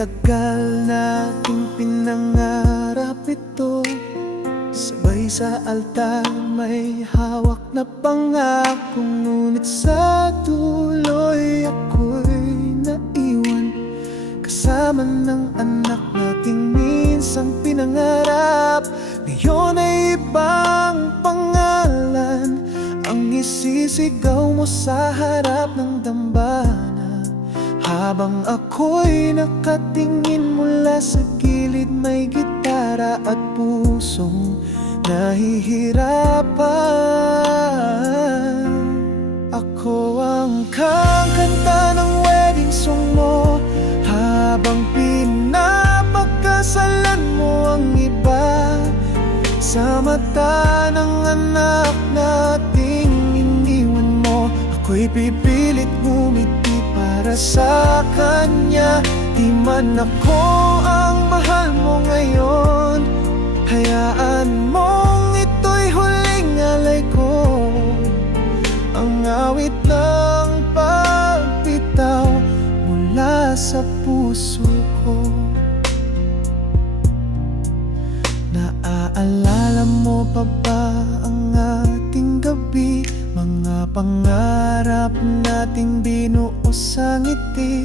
tagal nating pinangarap ito. Sabay sa altar may hawak na pangako, ngunit sa tuloy ako'y naiwan kasama ng anak nating minsang pinangarap. Ngayon ay ibang pangalan ang isisigaw mo sa harap ng dambana. Habang ako'y nakatingin mula sa gilid, may gitara at pusong nahihirapan. Ako ang kakanta ng wedding song mo, habang pinapakasalan mo ang iba. Sa mata ng anak nating iniwan mo, ako'y pipilit ngumiti para sa kanya. Di man ako ang mahal mo ngayon, hayaan mong ito'y huling alay ko. Ang awit ng pagbitaw mula sa puso ko. Naaalala mo pa ba ang ating gabi? Mga pangarap nating binuo sa ngiti,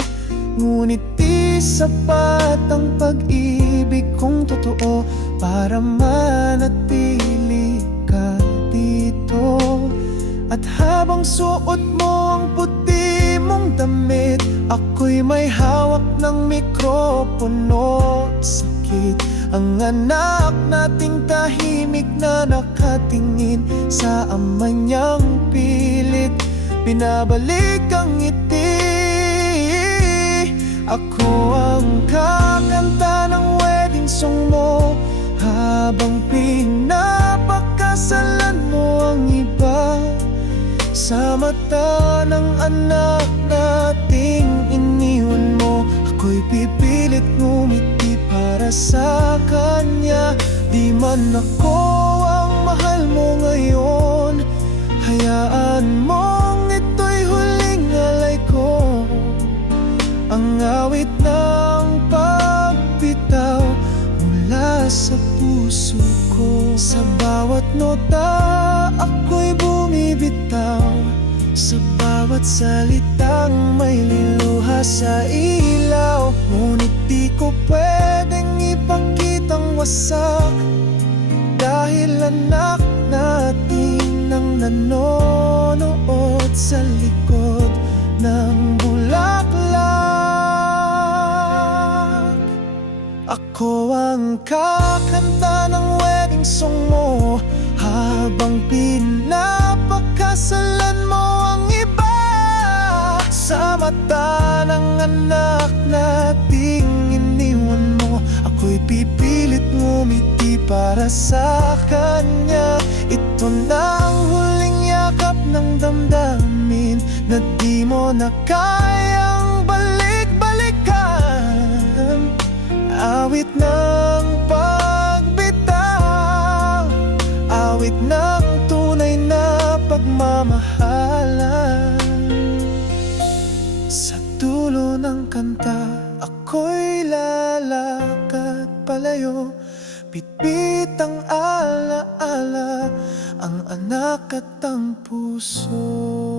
ngunit di sapat ang pag-ibig kong totoo para manatili ka dito. At habang suot mo ang puti mong damit, ako'y may hawak ng mikropono. Sakit ang anak nating tahimik na nakatingin sa ama niyang pilit binabalik ang ngiti. Ako ang kakanta ng wedding song mo, habang pinapakasalan mo ang iba. Sa mata ng anak nating iniwan mo, ako'y pipilit ngumiti para sa kanya. Di man ako ang mahal mo ngayon, hayaan mong ito'y huling alay ko. Ang awit ng pagbitaw mula sa puso ko. Sa bawat nota ako'y bumibitaw, sa bawat salitang may liluha sa ilaw. Ngunit di ko pwedeng ipakitang wasak, dahil anak natin ang nanonood sa likod ng bulaklak. Ako ang kakanta ng wedding song mo, habang pinapakasalan mo ang iba. Sa mata ng anak nating iniwan mo, ako'y pipilit ngumiti para sa kanya. Ito na ang huling yakap ng damdamin na di mo na kayang balik-balikan. Awit ng pagbitaw, awit ng tunay na pagmamahalan. Sa dulo ng kanta ako'y lalakad palayo, bitbit ang alaala, ang anak at ang puso.